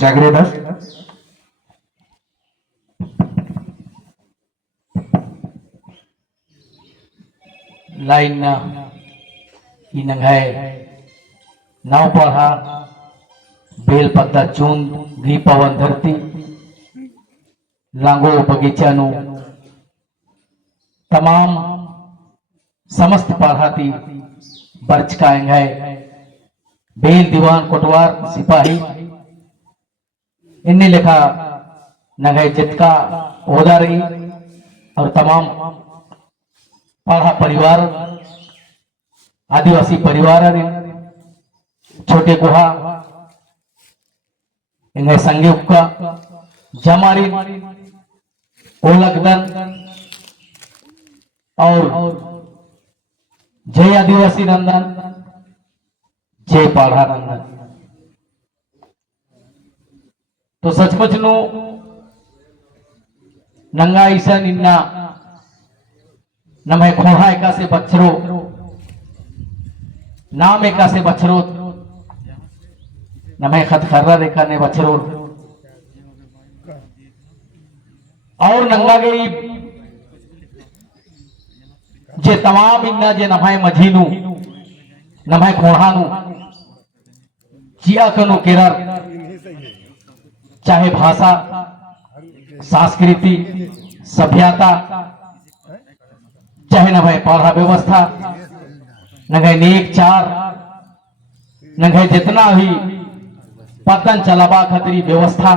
जागरेदास line ना इनंगाय नाव पढ़ा bell पत्ता चून घी पवन धरती लांगो बगीचा नु तमाम समस्त पढ़ाती बर्च का है बेल दीवान कोटवार सिपाही इन्हें लिखा नंगाई जितका ओदा रही और तमाम पढ़ा परिवार आदिवासी परिवार छोटे गुहा इन्हें संगे उपका जमारी ओलगदन और जय आदिवासी नंदन जय पाढ़ा नंदन। तो सचमुच नो नंगा ईसा निन्ना नमे खोहा एका से बच्चरो नाम एका से बच्चरो नमे खतखर्रा रेखा ने बच्चरो और नंगा गई जे तमाम इन्ना जे नमाय मझीनु नमाय खोहानु जिया कनु केरर चाहे भाषा संस्कृति सभ्यता चाहे न भाई पढ़ा व्यवस्था न गए नेक चार न गए जितना भी पतन चलाबा खतरी व्यवस्था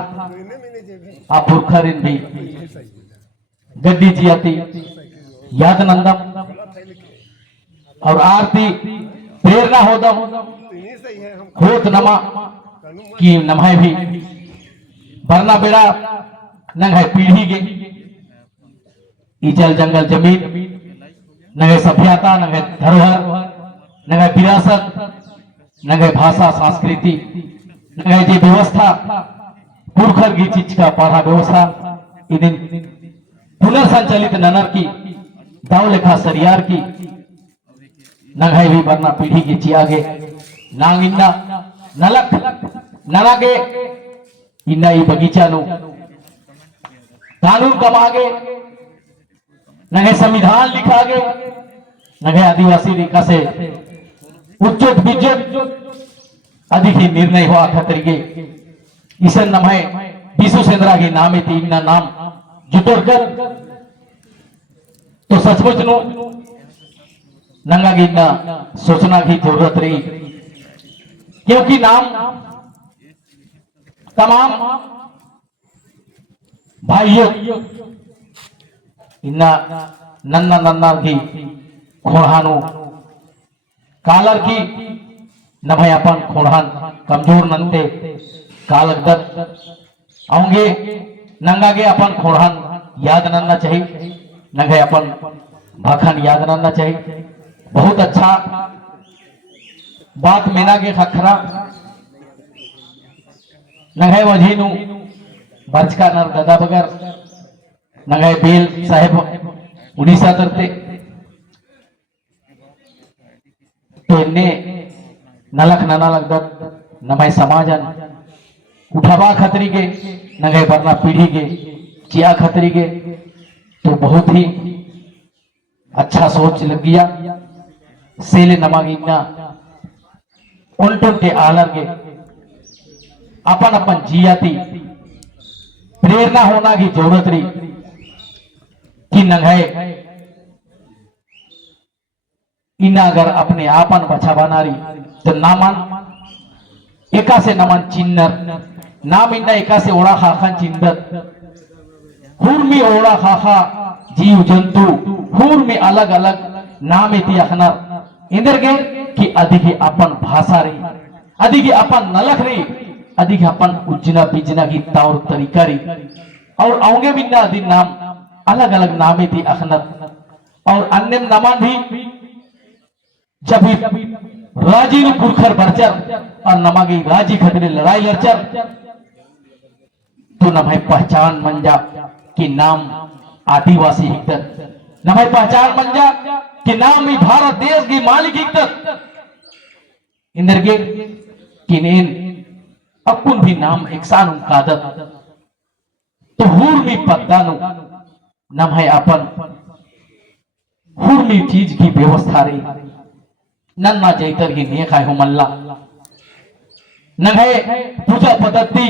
आप पुरखरिन भी गड्डी जियाती याद नंदम और आरती प्रेरणा होत नमा कि नमाय भी बरना बेड़ा नंग है पीढ़ी के इजल जंगल जमीन नंगे सभ्यता नंगे धरोहर नंगे विरासत नंगे भाषा संस्कृति नंगे जे व्यवस्था पुरखर की चीज का पढ़ा व्यवस्था इदिन पुनर्संचालित ननर की दाव लेखा सरियार की नंगे भी बरना पीढ़ी की चियागे नांग इन्ना नलक ननागे इन्ना ही बगीचा नो कानून कब आगे नगे संविधान लिखा गे नगे आदिवासी रेखा से उच्चोत बिजोत अधिक ही निर्णय हुआ खतरीके इसे नमय विश्व सेंद्रा के नाम थी इन्ना नाम जुटोड़कर तो सचमुच नो नंगा की इन्ना सोचना की जरूरत रही क्योंकि नाम तमाम भाइयों इन्ना नन्ना नन्ना की खोड़ानो कालर की न भाई अपन खोड़ान कमजोर नंते कालक दर आऊंगे नंगा के अपन खोड़ान याद नन्ना चाहिए नंगे अपन भाखन याद नन्ना चाहिए। बहुत अच्छा बात मेना के खखरा नंगे वजीनु बर्च का नर गदा बगर नंगे बेल साहेब उड़ीसा तरते तो इन्ने नलक ननालक दत नमय समाजन उठावा खतरी के नंगे बरना पीढ़ी के चिया खतरी के तो बहुत ही अच्छा सोच लग गया सेले नमागिना उल्टों के आलर के अपन अपन जियाती प्रेरणा होना की जरूरत रही कि नंगे इना अगर अपने आपन बचा बना रही तो नामन एका से नमन चिन्नर नाम इन्ना एका से ओड़ा खाखन चिन्नर हुर में ओड़ा खाखा जीव जंतु हुर में अलग अलग नाम इति अखनर इंदर के कि अधिक अपन भाषा रही अधिक अपन नलक रही अधिक अपन उज्जना बिजना की तौर तरीका रही और आऊंगे भी ना अधिक नाम अलग अलग नामे थी अखनत और अन्य नमन भी जब राजी नु पुरखर बरचर और नमागी राजी खतरे लड़ाई लड़चर तो नमाई पहचान मंजा कि नाम आदिवासी हिकत नमाई पहचान मंजा कि नाम ही भारत देश की मालिक हिकत इंदर के किनेन अपुन भी नाम एकसान कादत तो हुर्मी पद्दानु नम है अपन हुर्मी चीज की व्यवस्था रही नन्ना जैतर की नेक है हो मल्ला न है पूजा पद्धति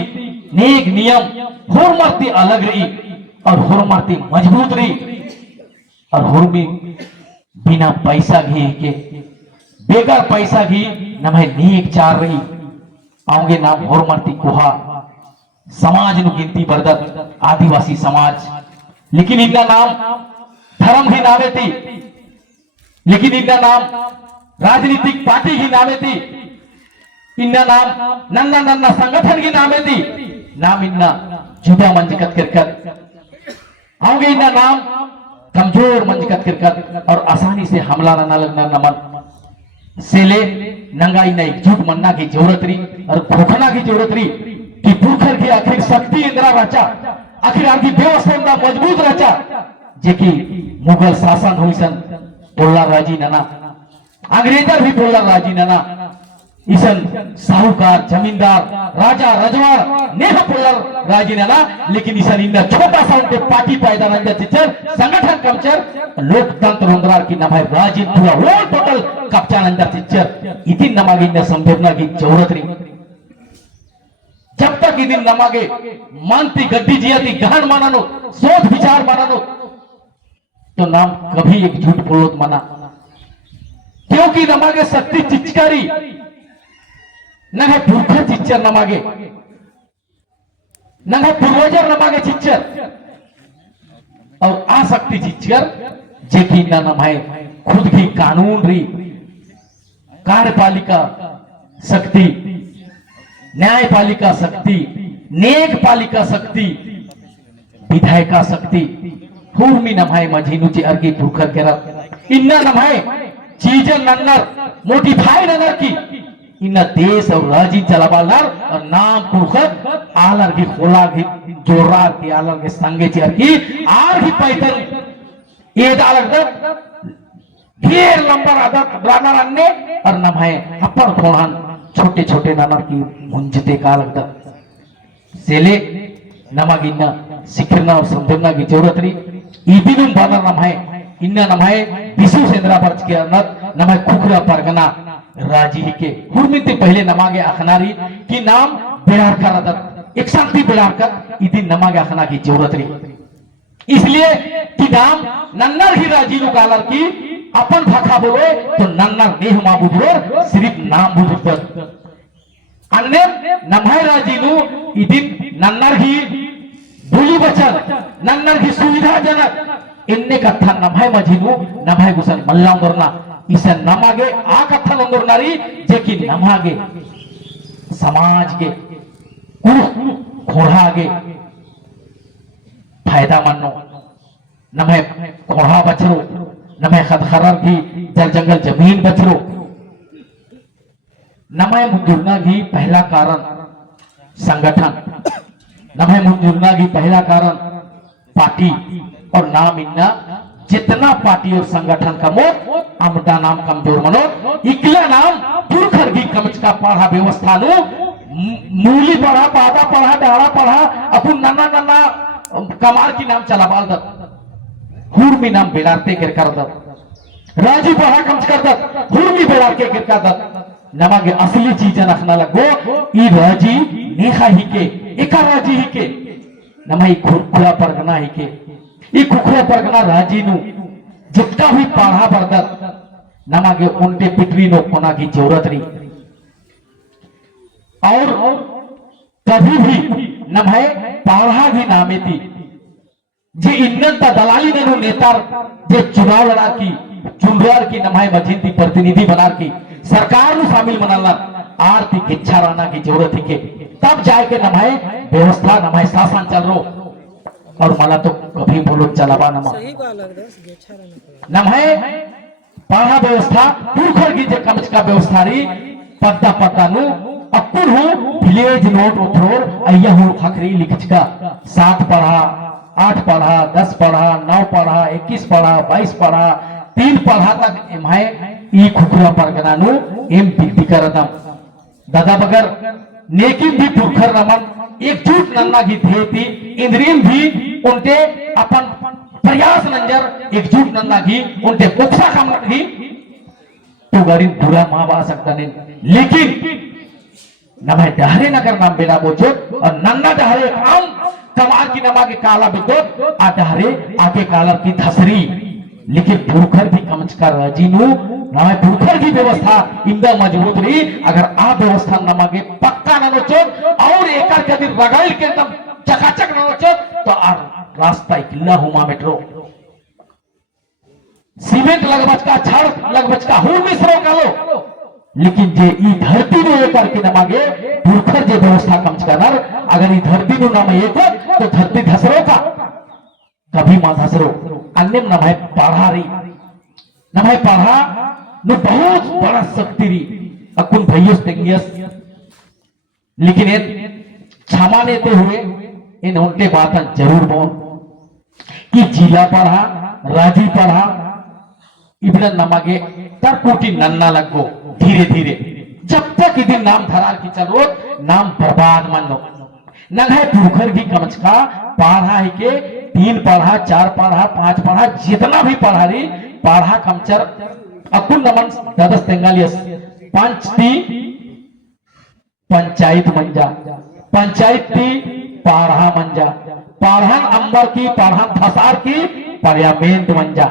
नेक नियम हुर्मती अलग रही और हुर्मती मजबूत रही और हुर्मी बिना पैसा घी के बेगर पैसा घी नम है नेक चार रही आओगे नाम हुर्मती कुहा समाज नु गिनती बरदत आदिवासी समाज लेकिन इनका नाम धर्म ही नावे थी लेकिन इनका नाम राजनीतिक पार्टी ही नावे थी इनका नाम नन्ना नन्ना संगठन की नामे थी नाम इन्ना जुदा मंजकत कर आओगे इनका नाम कमजोर मंजकत कर और आसानी से हमला न लगना नमन से ले नंगाई न एकजुट मनना की जरूरत रही और खोखना की जरूरत रही कि पुरखर की आखिर शक्ति इंदिरा रचा आखिर आपकी व्यवस्था मजबूत रचा जे कि मुगल शासन हुई सन बोला राजी नना अंग्रेजर भी बोला राजी नना ईसन साहूकार जमींदार राजा रजवाड़ नेह बोला राजी नना लेकिन ईसन इंदा छोटा सा उनके पार्टी पैदा रंजा चिचर संगठन कमचर लोकतंत्र उंदरार की नमाय राजी पूरा होल टोटल कब्जा रंजा चिचर इति नमागी इंदा संवेदना की जरूरत रही जब तक इदिन नमागे मानती गड्डी जियाती गहन मानानो सोच विचार मानानो तो नाम कभी एक झूठ बोलोत मना क्योंकि नमागे शक्ति चिचकारी न है पुरखा चिच्चर नमागे न है पूर्वजर नमागे चिच्चर और आसक्ति चिच्चर जे की न नमाए खुद की कानून री कार्यपालिका शक्ति न्यायपालिका शक्ति नेक पालिका शक्ति विधायिका शक्ति हुर्मी नमाए मझीनुची अर्गी पुरखर केरा इन्ना नमाए चीजन नन्नर मोटिफाई नन्नर की इन्ना देश और राज्य चलाबालर और नाम पुरखर आलर की खोला की जोरार की आलर के संगे चेर की आर की पैदल ये डालर दर ढेर लंबर आदत ब्रानर अन्ने और नमाए अपर खोहान छोटे छोटे नमर की मुंजते का लगता सेले नमक इन्ना सिखरना और संभवना की जरूरत रही इदिनुम बानर नमाए इन्ना नमाए विशु सेंद्रा पर्च के अन्नत नमाए खुखरा परगना राजी के हुर्मिते पहले नमागे अखनारी की नाम बेड़ार कर अदत एक शांति बेड़ार कर इदिन नमागे अखना की जरूरत रही इसलिए कि नाम नन्नर ही राजी लुकालर की अपन भाषा बोलो तो नन्नर नेह माबुदुर सिर्फ नाम बुजुर्ग अन्य नमाय राजीनु इदिन नन्नर ही बोली बचन नन्नर ही सुविधाजनक इन्ने कथा नमाय मजीनु नमाय गुसन मल्ला उंदरना इसे नमागे आ कथा उंदरनारी जे कि नमागे समाज के घोड़ा आगे फायदा मानो नमाय घोड़ा बचरो नमाय खदखरर की जल जंगल जमीन बचरो नमाय मुजुर्ना की पहला कारण संगठन नमाय मुजुर्ना की पहला कारण पार्टी और नाम इन्ना जितना पार्टी और संगठन कमो अमदा नाम कमजोर मनो इकला नाम पुरखर की कमच का पढ़ा व्यवस्था नो मूली पढ़ा पादा पढ़ा डाड़ा पढ़ा अपन नन्ना नन्ना कमार की नाम चला बाल दत हुर्मी नाम बेड़ारते कर दत राजी पढ़ा कमच कर दत हुर्मी बेड़ार के कर दत नमागे असली चीजें रखना लगो ई राजी नेखा ही के एका राजी ही के नमाई खुखरा परगना ही के ई खुखरा परगना राजी नु जितना भी पढ़ा बरदत नमागे उनटे पिटरी नो कोना की जरूरत रही और कभी भी नमाए पढ़ा भी नामे थी जे इन्नता दलाली ने नेता जे चुनाव लड़ा की चुनवार की नमाए मजीद थी प्रतिनिधि बनार की सरकार में शामिल बनाना आर्थिक इच्छा रहना की जरूरत है के तब जाए के नमाए व्यवस्था नमाए शासन चल रो और मला तो कभी बोलो चलावा नमाए पढ़ा व्यवस्था पुरखर की जे कमच का व्यवस्था रही पत्ता पत्ता नु अपुर हूँ विलेज नोट उथरोर अय्या हूँ खखरी लिखच का 7 पढ़ा 8 पढ़ा 10 पढ़ा 9 पढ़ा 21 पढ़ा 22 पढ़ा 3 पढ़ा तक एमाए ई खुखरा परगना नु एम बिक्ति करदम दादा बगर नेकिन भी पुरखर नमन एकजुट नन्ना की थेती इंद्रियन भी उनते अपन प्रयास नंजर एकजुट नन्ना की उनते मोक्षा काम की तो गरीब बुरा माँ बा सकता नहीं, लेकिन नमाय डहरे नगर नाम बेला बोचो और नन्ना डहरे आम कमार की नमा के काला बितो आ डहरे आके कालर की धसरी, लेकिन पुरखर भी कमचकर राजीनु नमाय पुरखर की व्यवस्था इंदा मजबूत रही। अगर आ व्यवस्था नमा के पक्का न नोचो और एकर के दिन रगाइल के एकदम चकाचक न नोचो तो आ रास्ता इकल्ला हुमा मेट्रो सीमेंट लगबच का छड़ लगबच का हूं मिश्रो कालो, लेकिन जे ई धरती नो एक करके नमागे पुरखर जे व्यवस्था कमच करनर अगर ई धरती नो नाम एक तो धरती धसरो का कभी मा धसरो अन्य नमाय पढ़ा रही नमाय पढ़ा नो बहुत बड़ा शक्ति री अकुन भैयस तेंगियस, लेकिन इन क्षमा लेते हुए इन उनके बातन जरूर बोल कि जिला पढ़ा राजी पढ़ा इबन नमागे तर कोटी नन्ना लगो धीरे धीरे जब तक इधर नाम धरार की चलो नाम बर्बाद मन लो नंगे पुरखर की कमच का पढ़ा है के 3 पढ़ा 4 पढ़ा 5 पढ़ा जितना भी पढ़ा रही पढ़ा कमचर अकुल नमन ददस तेंगालियस पंचती पंचायत मंजा पंचायती पढ़ा मंजा पढ़न अंबर की पढ़न फसार की पार्लियामेंट मंजा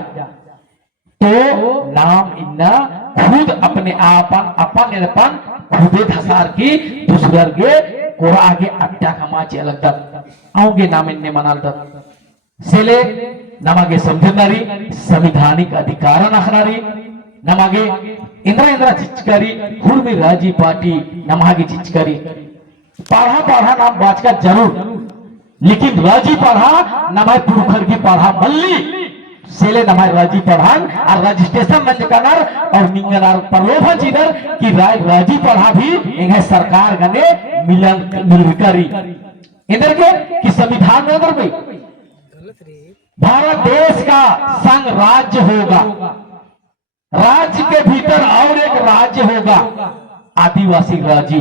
तो नाम इन्ना खुद अपने अपन खुदे धसार की दूसर के कोरा आगे अट्टा कमा चलक तक आओगे नाम इन्ने मनाल तक सेले नमागे समझनारी संविधानिक अधिकार नखनारी नमागे इंद्रा चिचकारी हुर्मी राजी पार्टी नमागे चिचकारी पढ़ा नाम बाज का जरूर, लेकिन राजी पढ़ा नमाय पुरखर की पढ़ा मल्ली सेले नमाय राजी पढ़ान और रजिस्ट्रेशन मंज करनर और निंगनार प्रलोभन जीनर कि राजी पढ़ा भी इन्हें सरकार गने मिलकरी इधर के कि संविधान में इधर भाई भारत देश का संघ राज्य होगा, राज्य के भीतर और एक राज्य होगा आदिवासी राज्य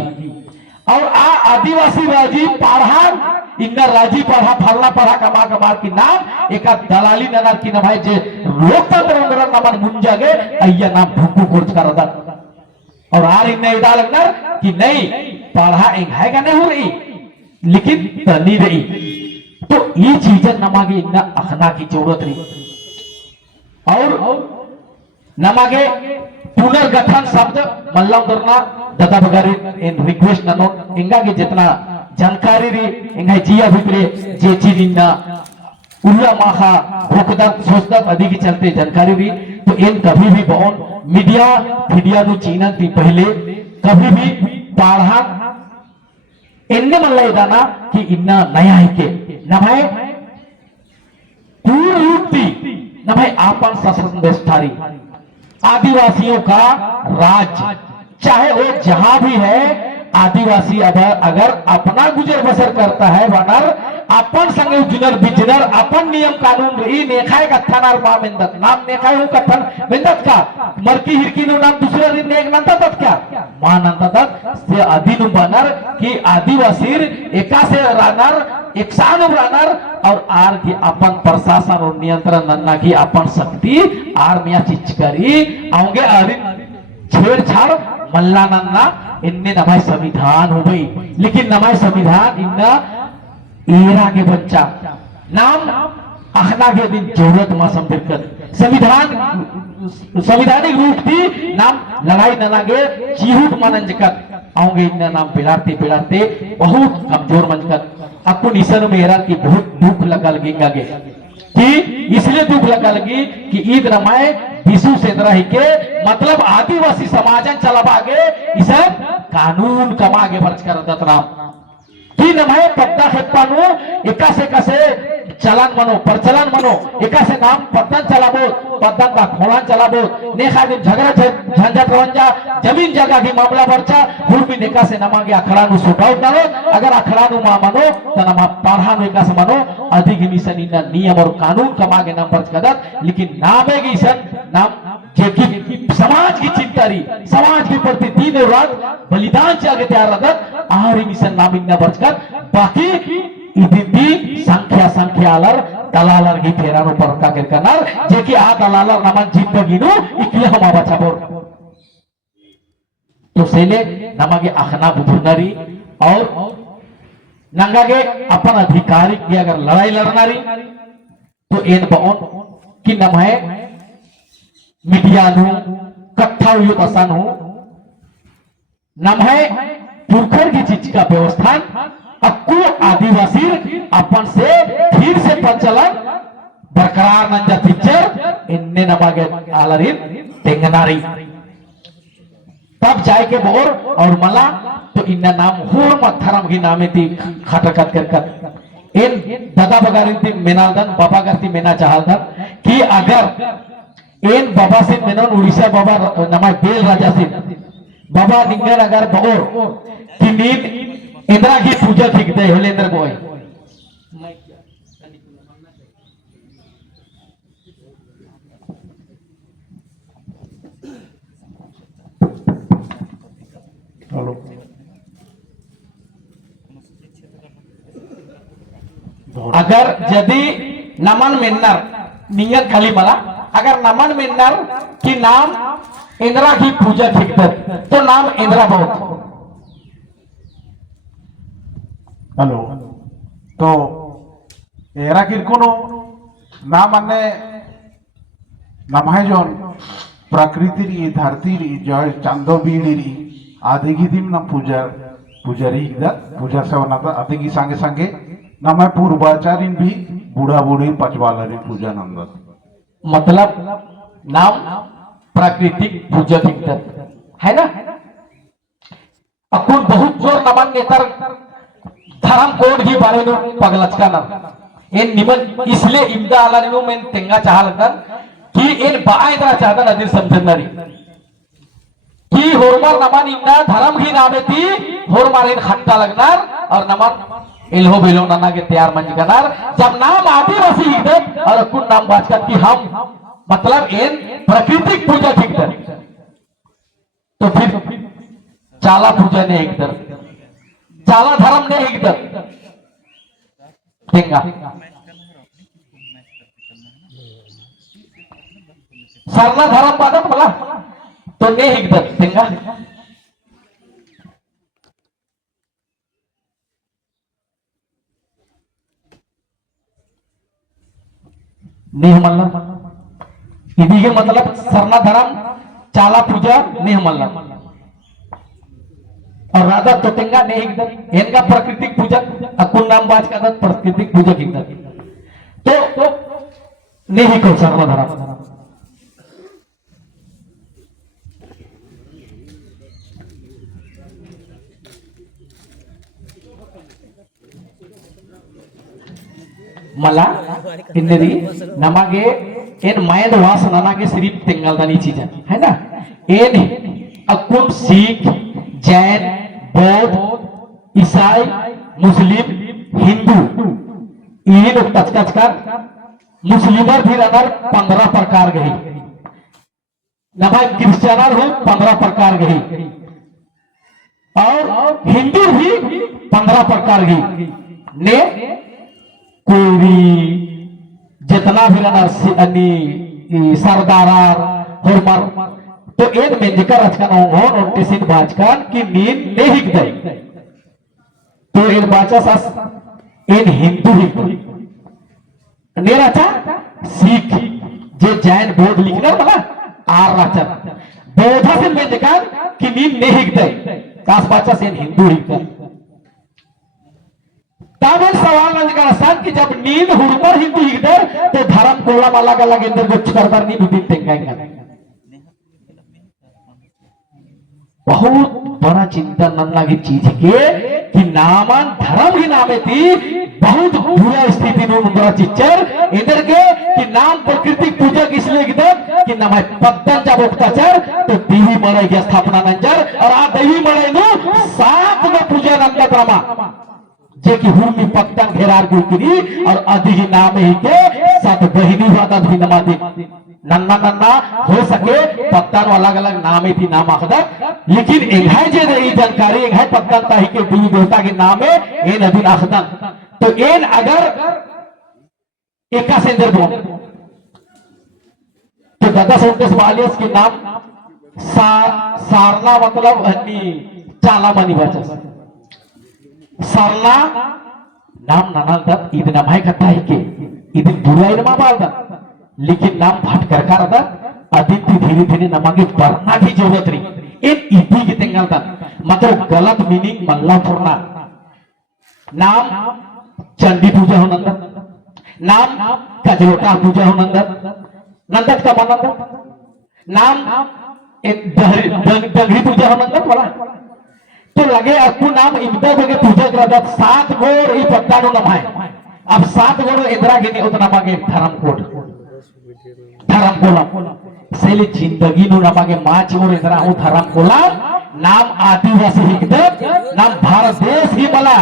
और आदिवासी राजी पढ़ा इनका राजी पढ़ा फलना पढ़ा कमा कमा की नाम एक दलाली नगर की नाम है जे लोकतंत्र आंदोलन नमन मुंजागे अय्या नाम भूकू कुर्च कर दा और आर इन्ने इदा लगनर कि नहीं पढ़ा एक है का नहीं हो रही लेकिन तनी रही तो ये चीजें नमागे इन्ना अखना की जरूरत रही और नमागे पुनर्गठन शब्द मल्लम दरना दादा बगारी इन रिक्वेस्ट ननो इंगा के जितना जानकारी री इंगा जिया भितरे जे चीज इन्ना उल्ला माखा भोकदत सोचदत अधिक चलते जानकारी री तो इन कभी भी बौन मीडिया नु चीनन थी पहले कभी भी पढ़ा इन्ने मल्ला इदाना कि इन्ना नया है के नभाए पूर्ण युक्ति नभाए आपन सशस्त्र देशधारी आदिवासियों का राज्य चाहे वो जहां भी है आदिवासी अगर अपना गुजर बसर करता है वनर अपन संगे जुनर बिजनर अपन नियम कानून रही नेखाए कथनार मा मिंदत नाम नेखाए हो कथन मिंदत का मरकी हिरकी नो नाम दूसरे दिन नेक नंता तत क्या मा नंता तत से अधीन बनर कि आदिवासी एका से रानर एक सानु रानर और आर की अपन प्रशासन और नियंत्रण नन्ना की अपन शक्ति आर मिया चिचकरी आऊंगे अरिन छेड़छाड़ मल्ला नन्ना इनने नमाय संविधान हो गई, लेकिन नमाय संविधान इन्ना एरा के बच्चा नाम अखना के दिन जरूरत मा संबिरकत संविधानिक रूप थी नाम लड़ाई ननागे चीहूट मनंजकत आऊंगे इन्ना नाम बिलाते बिलाते बहुत कमजोर मनकत अपन ईसन में एरा की बहुत दुख लगा लगेगा कि इसलिए दुख लगा लगी कि ईद रमाए विशु सेंद्रा ही के मतलब आदिवासी समाजन चलाबागे इसे कानून कमागे बर्च कर दतराम कि नमाए पद्दा खेपानु एकासे चलन मनो प्रचलन मनो एकासे नाम पद्दन चलाबो पद्दन का खोलान चलाबो नेखा दिन झगड़ा झंझट रवंजा जमीन जगह की मामला बर्चा हुर भी नेका से नमागे अखड़ानु सुटाव डालो अगर अखड़ानु मा मनो तो नमा पढ़ानु एकासे मनो अधिक मिशन इना नियम और कानून कमागे नाम बर्च कदत, लेकिन नामे की सन नाम जेकी समाज की चिंता रही समाज के प्रति दिन और रात बलिदान चाहे तैयार रहत ahari misan naminna berkat baki iditi sankhya alar dalalar gi ferano perkakir kanar jeki a dalalar naman jinta ginu ikli hama bacabor तो सेले नमागे आखना बुधुनारी और नंगागे अपन अधिकारी की अगर लड़ाई लड़नारी तो एन बाउन कि नम है मीडिया नु कट्ठा हुई तसान हो नम है पुरखर की चीज का व्यवस्थान अक्कू आदिवासी अपन से फिर से प्रचलन बरकरार नंजा पिक्चर इन्ने नमागे आलरिन तेंगनारी तब जाए के बोर और मला तो इन्ना नाम होर मथरम की नामे थी खटकत कर इन दादा बगारी थी मेनालदन बाबा करती मेना चाहलदन कि अगर इन बाबा से मेनन उड़ीसा बाबा नमा बेल राजा से बाबा निंगन अगर बोर कि नींद इंद्रा की पूजा ठीक दे होलेंद्र बोय अगर यदि नमन मिन्नर नियत खाली मला अगर नमन मिन्नर की नाम इंद्रा की पूजा ठीक तो नाम इंद्रा बहुत हेलो तो एरा किरकोनो नाम अन्ने नमाय जोन प्रकृति धरती जय चांदो बीड़ी आदि की दिन ना पूजारी पूजा से वनाता आदि की संगे संगे नमाय पूर्वाचार्य भी बूढ़ा बूढ़ी पचवालरी पूजा नंदत मतलब नाम प्राकृतिक पूजा दिक्कत है ना अकुन बहुत जोर नमन नेतर धर्म कोड की बारे में पगलचका ना इन निमन इसलिए इम्दा आलारिनो में तेंगा चाहलतन कि इन बायदा चाहता नदीर समझनारी कि होरमार नमन इन्ना धर्म की नामे थी होरमार इन खट्टा लगनार और नमन इल्हो बिलो नाना के तैयार मंज करनार जब नाम आदिवासी इधर और कुन नाम बाजकर कि हम मतलब इन प्राकृतिक पूजा ठीक है तो फिर चाला पूजा ने इधर चाला धर्म ने इधर देंगा सरना धर्म बादक मला तो ने इधर देंगा निहमल्ला इदिगे मतलब सरना धर्म चाला पूजा निहमल्ला और राधा तोतेंगा ने इधर इनका प्राकृतिक पूजा अकुल नाम बाज का प्राकृतिक पूजा की तो नहीं को सरना धर्म मला इन्नरी नमागे इन मायद वास ननागे सिर्फ तेंगल दानी चीज है ना इन अकुल सिख जैन बौद्ध ईसाई मुस्लिम हिंदू इन तचकचकर मुस्लिमर भी अगर 15 प्रकार गई नभा क्रिश्चियनर हो 15 प्रकार गई और हिंदू भी 15 प्रकार गई ने कोई जितना भी अन्नी सरदारार होरमार तो एक मेंजकर अचकन हो नोटिस इन बाजकन की नींद नहीं गई तो इन बाचा सास इन हिंदू ही नेराचा सिख जे जैन बौद्ध लिखना वाला आर राचा बौद्ध से मेंजकर की नींद नहीं गई कास बाचा से हिंदू ही कर तब सवाल नजर आसान कि जब नींद हुड़मर हिंदू इधर तो धर्म कोला माला का लगे इंदर गुच्छ करकर नहीं बुद्धि तेंगाएंगे बहुत बड़ा चिंता नन्ना की चीज के कि नामान धर्म ही नामे थी बहुत बुरा स्थिति में मुंगरा चिच्चर इधर के कि नाम प्राकृतिक पूजा इसलिए इधर कि नाम है पत्तन जब उपताचर तो देवी मड़े की स्थापना नंजर और आ देवी मड़े नु सात में पूजा नंदा ड्रामा जे की भूमि पत्तन घेरार गुलगिरी और अधिक नाम ही के साथ बहिनी वादा भी नमादी नन्ना नन्ना हो सके पत्तन अलग अलग नाम ही थी नाम आखदा लेकिन एघाय जे रही जानकारी एघाय पत्ता ताही के देवी देवता के नाम है एन अधीन आखदन तो एन अगर एका सेंदर दो तो दादा सोंटेस वालियस के नाम सारना मतलब अन्नी चाला मनी बचस सारना नाम नानाल दत इदन अमाय कथा है के इदन बुराई नमा बालदा लेकिन नाम भटकर कर दत अदिति धीरे धीरे नमागे वरना की जरूरत रही एक इदी की तेंगल दत मतलब गलत मीनिंग मल्लापुरना नाम चंडी पूजा हो नंदत नाम कजलोटा पूजा हो नंदत नंदत का मन नाम डगरी पूजा हो नंदत बोला तो लगे आपको नाम इमदा बगे पूजा करदा 7 गोर ई पत्तानो नमाय अब 7 गोर इंद्रा गिनी उतना मागे धर्म कोला सेले जिंदगी नु नमागे माच और इंद्रा हूं धर्म कोला नाम आदिवासी हिकदत नाम भारत देश ही बला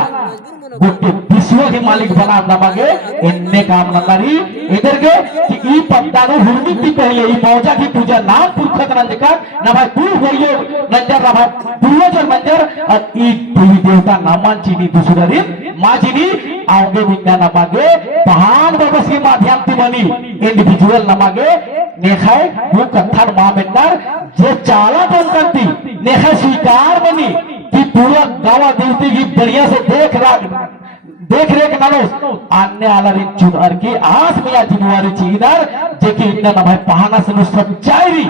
गोटे विश्व के मालिक बना नमागे इन्ने काम नंदरी इधर के कि ई पत्तानो हुर्मिति पहले ई मौजा की पूजा नाम पुरखत नंदका नमाय तू होयो नंदर नमाय पूर्वज मंदिर और ई देवी देवता नामान चीनी दूसरा दिन मां चीनी आओगे विज्ञान नमागे पहाड़ बबस के माध्यम से बनी इंडिविजुअल नमागे नेखाय वो कथन मामेंदर जे चाला बन करती नेखाय स्वीकार बनी कि पूरा गावा देवती की बढ़िया से देख रेख नालो अन्य आलरिन चुनार की आस में या जिनवारी चीनर जेके इन्ना नमाय पहाना से नु सच्चाई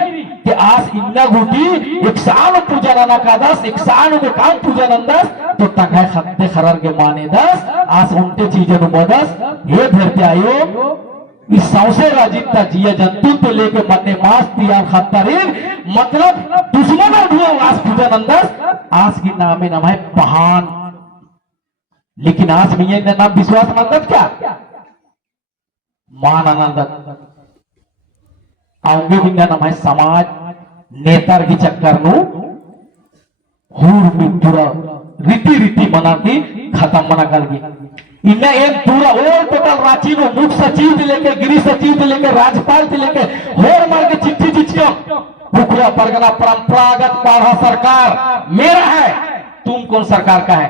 कि आस इन्ना गुटी एक साल पूजा नाना का 10 एक साल में काम पूजा नंदस तो तंगाय खत्ते खरर के माने 10 आस उनते चीजें नु मदस ये धरते आयो इस सौसे राजिता जिया जंतु तो लेके मन्ने मास तियार खत्तरीन मतलब दुश्मन हुआ आस पूजा नंदस आस की नामे नमाय पहान लेकिन आज में ये नाम विश्वास नंदत क्या मान आनंदत आऊंगे भी नाम है समाज नेतार की चक्कर नु हूर में पूरा रीति बनाती खत्म बना कर दी इन्हें एक पूरा और टोटल रांची नु मुख्य सचिव से लेके गृह सचिव से लेके राज्यपाल से लेके होर मार के चिट्ठी चिट्ठियों खुखुरा परगना परंपरागत पाढ़ा सरकार मेरा है तुम कौन सरकार का है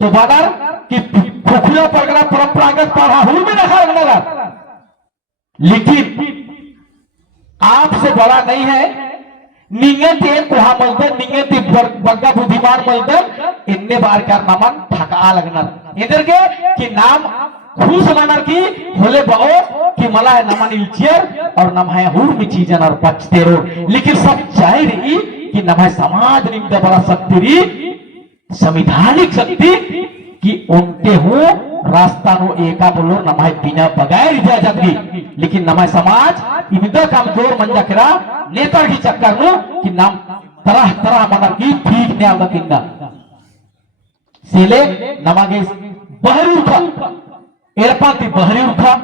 तो बादर कि खुखुरा परगना परंपरागत पाढ़ा हूर में रखा लगा लेकिन आपसे बड़ा नहीं है निंगत एक कुहा मलदन निंगत बग्गा बुद्धिमान मलदन इन्ने बार कर नामन ठका लगना इधर के कि नाम खुश मानर की होले बाओ कि मला है नमन इल्चियर और नम है हुर में चीजन और पचते रो लेकिन सब चाहे रही कि नम है समाज निम्न बड़ा शक्ति री संविधानिक शक्ति कि उनके हो रास्ता नो एका बोलो नमाय बिना बगैर इजाजत की लेकिन नमाय समाज इमिदा कमजोर मंजा करा नेता की चक्कर नो कि नाम तरह तरह मनर की ठीक ने आलदा किंदा सेले नमागे बहरी उठा एरपाती बहरी उठा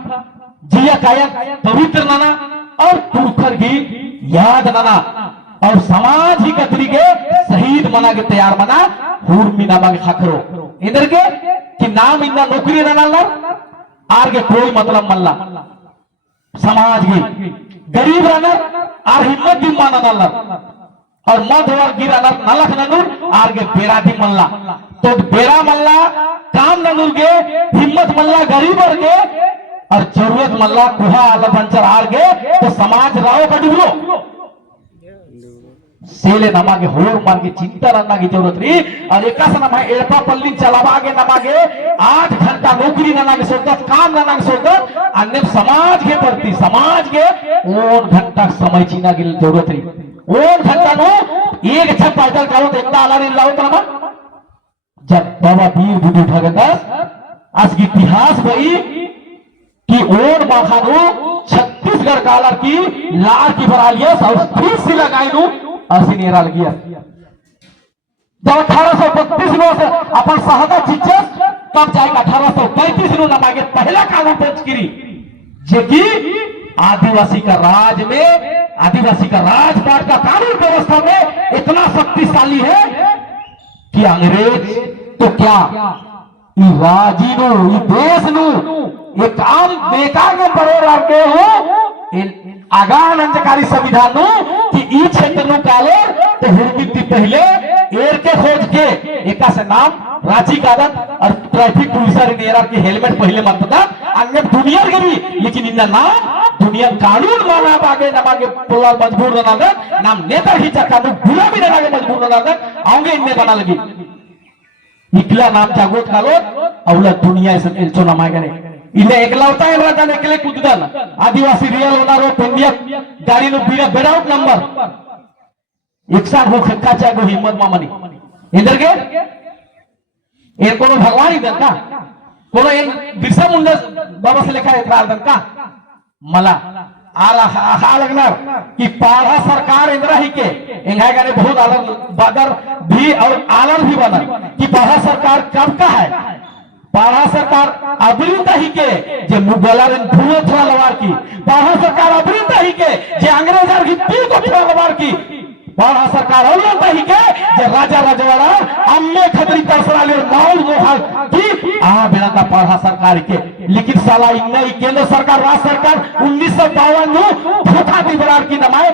जिया काया पवित्र नाना और तुखर की याद नाना और समाज ही कतरी के शहीद मना के तैयार मना हूर मी नामा के खाखरो इधर के कि नाम इन्ना नौकरी रहना आर के कोई मतलब मल्ला समाज की गरीब रहना आर हिम्मत दी माना नल्ला और मध और गिरा नलख ननूर आर के बेरा दी मल्ला तो बेरा मल्ला काम ननूर के हिम्मत मल्ला गरीब और के और जरूरत मल्ला कुहा आला बंचर आर के तो समाज राव का डुबलो सेले नमागे होर मार के चिंता रखना की जरूरत रही और एक नमा एड़पा पल्ली चलावागे नमागे 8 घंटा नौकरी ननागे सोचत काम ननागे सोचत अन्य समाज के प्रति समाज के 1 घंटा समय चीना की जरूरत रही 1 घंटा नो एक अच्छा पैदल करो तो इतना आला नहीं लाओ तना जब बाबा वीर बुद्धू भगतदास आज की इतिहास वही कि और बाखानो छत्तीसगढ़ कालर की लार की बरालिया और फिर से लगाई नु असी निराल गया जब 1832 में से अपन सहदा चिच्चस तब जाएगा 1835 में नमागे पहला कानून पेश करी जेकि आदिवासी का राज में आदिवासी का राजपाट का कानून व्यवस्था में इतना शक्तिशाली है कि अंग्रेज तो क्या राजी नो देश नु ये काम बेकार के परोर के हो आगान अंजकारी संविधान नु कि ई क्षेत्र नु कालो तो हुरमिती पहले एर के खोज के एका से नाम रांची का आदत और ट्रैफिक पुलिसर नेरा के हेलमेट पहले मतदा अन्य दुनिया के भी लेकिन इनका नाम दुनिया कानून माना बागे नमागे पुलाल मजबूर ना दे नाम नेता ही कानून गुलामी ना लागे मजबूर ना दे आऊंगे इनने बना लगी इकला नाम जागोत कालो अवला दुनिया से एल्चो नामा करे इन्हें एकलौता है राजा ने एकले कुददन आदिवासी रियल होना रो पेंडिया गाड़ी नो बिना बेडाउट नंबर एक साथ हो खक्का चागो हिम्मत मामनी इंदर के इन कोनो भगवान इधर का कोनो इन बिरसा मुंडा बाबा से लिखा है इधर का मला आला लगना कि पाढ़ा सरकार इंदिरा ही के इंगा गाने बहुत आलर बादर भी और आलर भी बना कि पाढ़ा सरकार कब का है पाढ़ा सरकार अबरिंदा ही के जे मुगलर भूलो थोड़ा लवार की पाढ़ा सरकार अबरिंदा ही के जे अंग्रेजर की पी को थोड़ा लवार की पाढ़ा सरकार अबरिंदा ही के जे राजा रजवाड़ा अम्मे खतरी परसराली और माहौल गोहाल की बेड़ा का पाढ़ा सरकार के लेकिन साला इन्हीं केंद्र सरकार राज्य सरकार 1952 में धोखा दी बरार की नमाए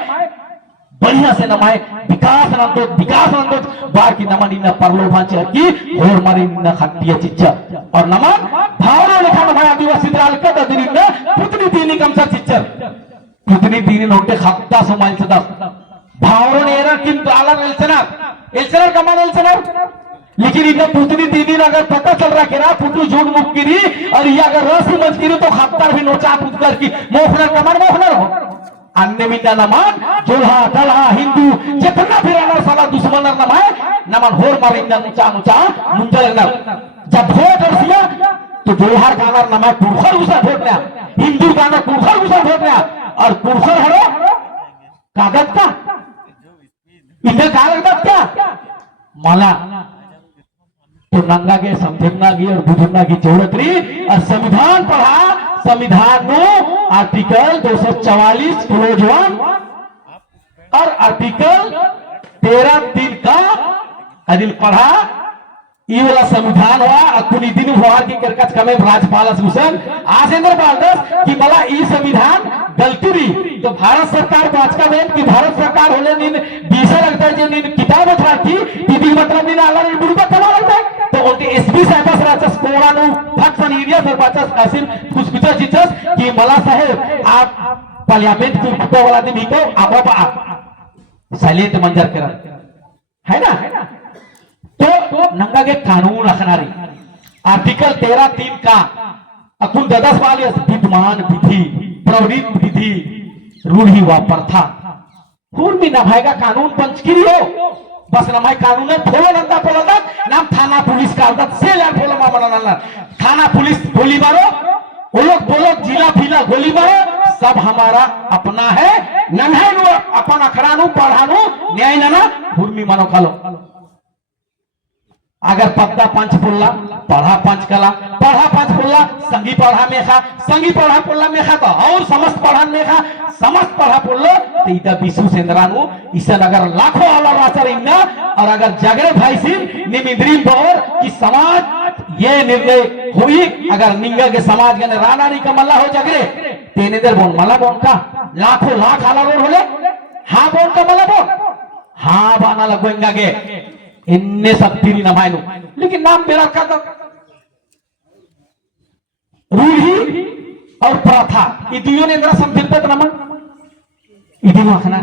बढ़िया से नमाए विकास नंदो बार की नमन इन परलोभान की और मारी इन खट्टिया चिच्चा और नमन भावना लिखा नमाए आदिवासी द्राल का ददिनी ने पुतनी दीनी कमसा चिच्चर पुतनी दीनी नोटे खट्टा समाइल से दस भावना ने एरा किन आलर एल्सनर कमान एल्सनर लेकिन इन्हें पुतनी दीदी अगर पता चल रहा कि ना पुतू झूठ मुख गिरी और ये अगर रस मच गिरी तो खत्तर भी नोचा पुतकर की मोहनर कमान मोहनर हो अन्य मिंदा नमान जोल्हा दलहा हिंदू जितना भी रहना साला दुश्मन नमाए नमन होर मारिंदा नुचा नुचा मुंजल नर जब वोट रसिया तो जोल्हार गाना नमाए पुरखर उसा वोट ना हिंदू गाना पुरखर उसा वोट ना और पुरखर हरो कागज का इन्हें कागज क्या माला तो नंगा के समझना की और बुझना की जरूरत रही और संविधान पढ़ा संविधान में आर्टिकल 244 क्लोज 1 और आर्टिकल 13(3) का अदिल पढ़ा ये वाला संविधान हुआ अकुनी दिन हुआ की करकच कमे राज्यपाल हुसैन आजेंद्र बालदस कि मला ई संविधान गलती रही तो भारत सरकार बाचका में कि भारत सरकार होले नीन बीसा लगता है जो नीन किताब था की दीदी मतलब नीन आला नीन बुड़का कमा लगता है तो उनके एसपी साहब राचस कोरानु फक्सन एरिया सर बाचस कासिम खुशबिचा चिचस कि मला साहेब आप पार्लियामेंट के फटो वाला दिन ही को आप साइलेंट मंजर करा है ना तो नंगा के कानून रखनारी आर्टिकल 13(3) का अकुन 10 वाले विद्यमान विधि प्रवृत्त विधि रूढ़ी व प्रथा भी नभाएगा कानून पंचगिरी हो बस नमाय कानून है फॉलो नंदा फॉलो नाम थाना पुलिस का आदत से यार फॉलो मामला थाना पुलिस गोली मारो वो लोग बोलो जिला फिला गोली मारो सब हमारा अपना है नन्हे नु अपन अखरानु पढ़ानु न्याय नना हुर्मी मानो खालो अगर पद्दा पंच पुल्ला पढ़ा पंच कला पढ़ा पंच पुल्ला संगी पढ़ा मेखा संगी पढ़ा पुल्ला मेखा तो और समस्त पढ़ा मेखा समस्त पढ़ा पुल्लो तो इधर विशु सेंद्रानु इसे अगर लाखों आला राचर इन्ना और अगर जागरे भाई सिंह निमिंद्री बोर कि समाज ये निर्णय हुई अगर निंगा के समाज के राना नहीं कमला हो जागरे तेने देर बोल मला बोल का लाखों लाख आला रोड होले हाँ बोल का मला बोल हाँ बाना लगोएंगा के इन्ने सब तीरी नमायनु लेकिन नाम मेरा का तो रूढ़ी और प्रथा ये दुनिया ने जरा समझते तो नमन इधर वहाँ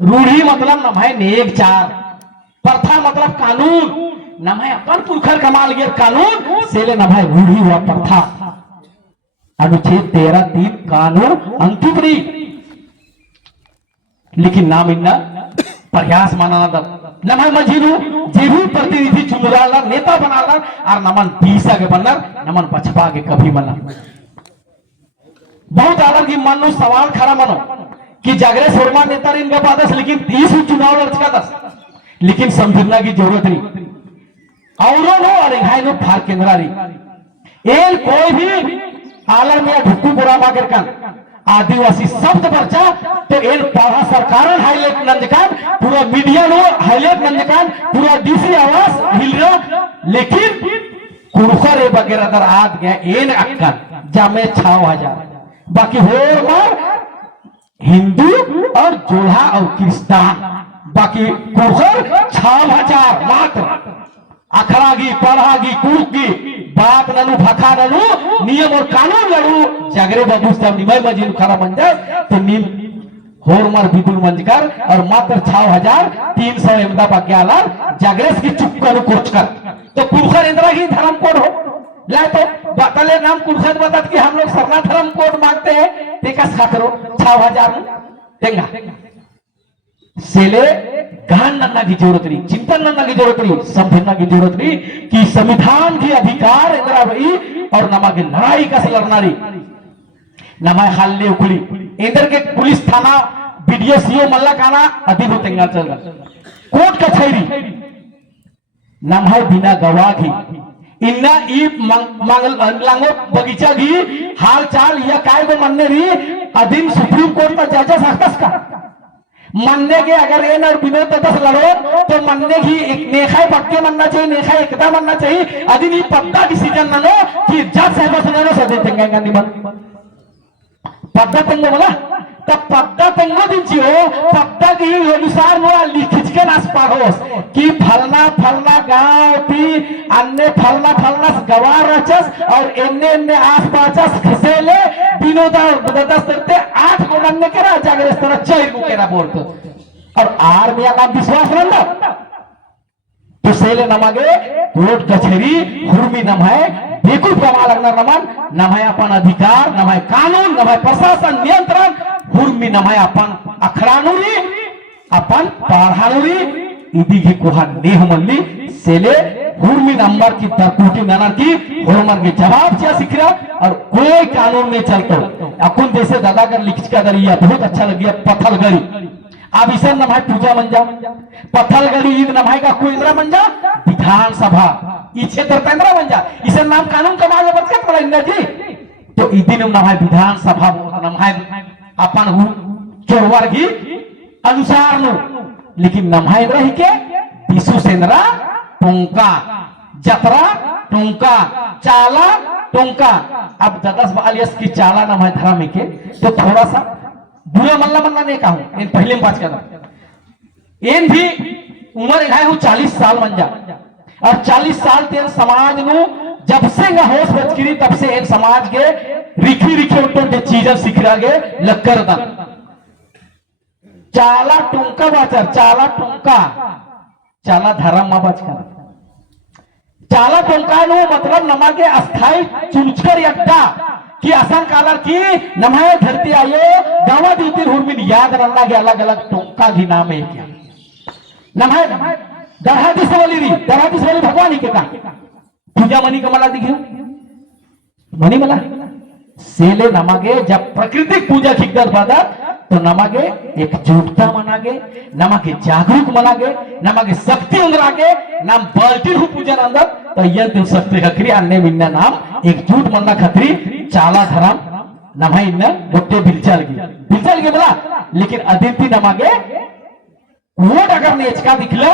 रूढ़ी मतलब नमाय नेक चार प्रथा मतलब कानून नमाय अपन पुरखर कमाल गया कानून सेले नमाय रूढ़ी हुआ प्रथा अनुच्छेद 13(3) कानून अंकित रही लेकिन नाम इन्ना प्रयास माना नमन मझीनु जेबू प्रतिनिधि चुनराला नेता बनाला और नमन बीसा के बनर नमन पछपा के कभी मना बहुत अलग की मनु सवाल खड़ा मनो कि जागरे शर्मा नेता इनका पादस लेकिन 30 चुनाव लड़का दस लेकिन समझना की जरूरत नहीं औरों नो और हाय नो फार केंद्रारी एल कोई भी आलर में ढुक्कू बुरा मागर का आदिवासी शब्द पर्चा तो इन पढ़ा सरकार हाईलाइट नंदकान पूरा मीडिया नो हाईलाइट नंदकान पूरा डीसी आवाज हिल रहा लेकिन कुरखर वगैरह दर आद गया एन अक्कन जामे 6000 बाकी हो मार हिंदू और जोड़ा और क्रिस्तान बाकी कुहर 6,000 मात्र अखड़ागी पढ़ागी कुकी बात ननु भखा ननु नियम और कानून लड़ू जगरे बाबू से निमय मजीन खरा बन जाए तो नीम होरमर विदुल मंजकर और मात्र 6,300 एमदा पक्यालर जगरेस की चुप करू कोच कर तो कुलखर इंद्रा ही धर्म कोड हो ला तो बतले नाम कुलखर बतात कि हम लोग सरना धर्म कोड मांगते हैं तेकस खा करो 6,000 देंगा सेले गान नन्ना की जरूरत नहीं चिंतन नन्ना की जरूरत नहीं संभिन्ना की जरूरत नहीं कि संविधान की अधिकार इंदिरा भाई और नमा की लड़ाई का लड़नारी नमा खाली उखड़ी इंदर के पुलिस थाना बीडीओ सीओ मल्ला काना अधिक तेंगा चल रहा कोर्ट कचहरी नमः बिना गवाह की इन्ना ई मंगल लांगो बगीचा की हाल चाल या काय को मनने रही अधीन सुप्रीम कोर्ट का जज सकता का मनने के अगर एन और विनोद दत्त लड़ो तो मनने की एक नेखाई पक्के मनना चाहिए नेखाई एकता मनना चाहिए अधीन ई पत्ता डिसीजन न लो कि जज साहब सुनानो सदे तेंगा निमन पद्दा तेंगो बोला तब पद्दा तेंगो दिजियो पद्दा की अनुसार नो लिखित के नास पाड़ोस कि फलना फलना गांव थी अन्य फलना फलना गवार रचस और एन्ने एन्ने आस पाचस खसेले विनोदा ददस करते 8 को नन्ने के रा जागर इस तरह 4 को केरा बोलतो और आर में नाम विश्वास रहना तो सेले नमागे कोर्ट कचहरी हुर्मी नमाए बिल्कुल प्रमाण लगना नमन नमाय अपन अधिकार नमाय कानून नमाय प्रशासन नियंत्रण हुर्मी नमाय अपन अखरानुरी अपन पढ़ानुरी इदी की कोहा नेह मल्ली सेले हुर्मी नंबर की तरकुटी ननर की होमर के जवाब क्या सीख रहा और कोई कानून नहीं चलता अकुन जैसे दादा कर लिख का दरिया बहुत अच्छा लग गया पत्थल गई अब इसे नमाय पूजा मन जा पत्थल गड़ी ईद नमाय का कोई इंद्रा मन जा विधानसभा ई क्षेत्र केंद्र बन जा इसे नाम कानून का माल बच पड़ा इंद्र जी तो ई दिन नमाय विधानसभा नमाय अपन हु चोरवर की अनुसार नु लेकिन नमाय रही के दिसु सेंद्रा टोंका जतरा टोंका चाला टोंका अब ददस बालियस की चाला नमाय धर्म के तो थोड़ा सा बुरा मल्ला मल्ला नहीं कहूं इन पहले में बात कर इन भी उम्र है 40 साल बन जा और 40 साल तेन समाज नु जब से न होश बचकिरी तब से इन समाज के रिखी रिखी उठो जे चीजें सीख रहा गे लक्कर दा चाला टुंका बाचर चाला टुंका चाला धर्म मा बचकर चाला टुंका नु मतलब नमा के अस्थाई चुनचकर यक्का कि असंग कालर की नमाय धरती आयो गावा दीती हुर्मिन याद रखना के अलग अलग टुंका की नाम है क्या नमाय दरहादिस वाली भगवान ही के का पूजा मनी कमला दिखियो मनी मला सेले नमागे जब प्राकृतिक पूजा खिगदर बादा तो नमागे एकजुटता मनागे नमागे जागरूक मनागे नमागे शक्ति उंदरागे नाम बल्टी हु पूजन अंदर तो यंत्र शक्ति खत्री अन्य मिन्ना नाम एकजुट मन्ना खत्री चाला धरम नमाई इन्ना गोटे बिलचल गे बोला लेकिन अदिति नमागे वोट अगर नेचका दिखला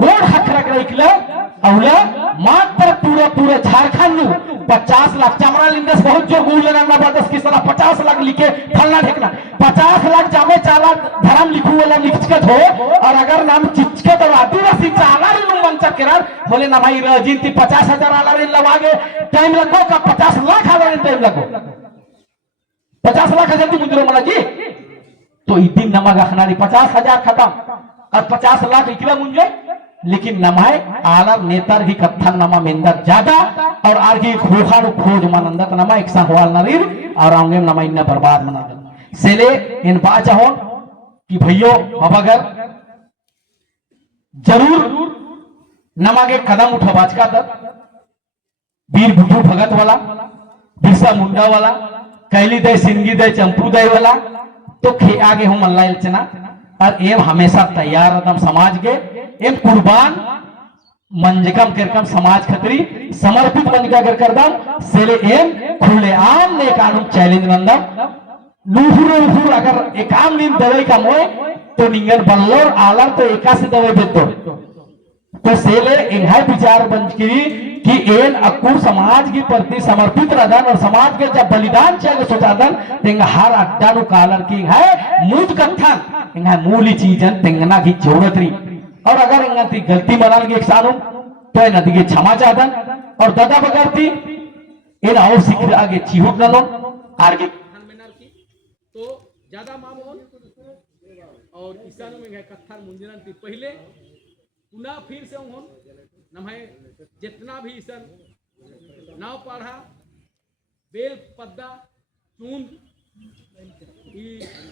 वोट हकरा दिखला अवला मात्र पूरा झारखंड 50 लाख चमरा लिंगस बहुत जो गुल लेना बदस की सला 50 लाख लिखे फलना ठेकना 50 लाख जामे चाला धर्म लिखू वाला लिखचकत हो और अगर नाम चिचकत और आदिवासी चाला रे मंचक केरार बोले ना भाई रजिंती 50,000 आला रे लवागे टाइम लगो का 50 लाख आला रे टाइम लगो 50 लाख हजार दी मुंजरो मला जी तो इतनी नमक अखनारी 50,000 खत्म और 50 लाख इकला मुंजे लेकिन नमाय आलर नेतार की कत्थन नमा मेंदर ज्यादा और आर की खोखा रो खोज मनंदत नमा एक संगवाल नरीर और आंगे नमा इन्ना बर्बाद मना सेले इन बाचा हो कि भैयो बाबागर जरूर नमा के कदम उठा बाचका दर वीर बुद्धू भगत वाला बिरसा मुंडा वाला कैली दे सिंगी दे चंपू दे वाला तो खे आगे हूं मल्ला इल्चना और एम हमेशा तैयार रहता समाज के एम कुर्बान मंजकम करकम समाज खतरी समर्पित मंजका कर दम सेले एम खुले आम ने कानून चैलेंज नंदम नूफुर अगर एकाम नींद दवाई का मोय तो निंगन बल्लोर आलर तो एका से दवाई बेतो तो सेले इंहाय विचार बंजकिरी कि एन अक्कू समाज के प्रति समर्पित रहन और समाज के जब बलिदान चाहिए सोचादन तेंगा हर अड्डा नु कालर की है मूत कथन इंगा मूली चीजन तेंगना की जरूरत रही और अगर इंगा ती गलती मनाल के एक सालों तो इन नदी के क्षमा चाहदन और दादा बगरती इन और सीख आगे चिहुट नलो आगे तो ज्यादा मामूल और किसानों में कत्थर मुंजनन थी पहले पुनः फिर से उन नमहे जितना भी ईसन नाव पढ़ा बेल पद्दा चून ई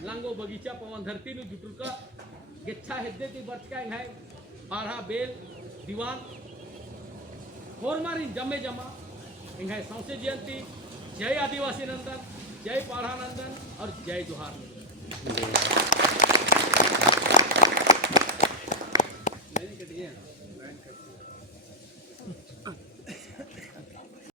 लांगो बगीचा पवन धरती नु जुटुका गेच्छा हेद्दे ती बचका है पढ़ा बेल दीवान होरमारी जमे जमा इंघाय सौसे जयंती जय आदिवासी नंदन जय पाढ़ा नंदन और जय जोहार नंदन।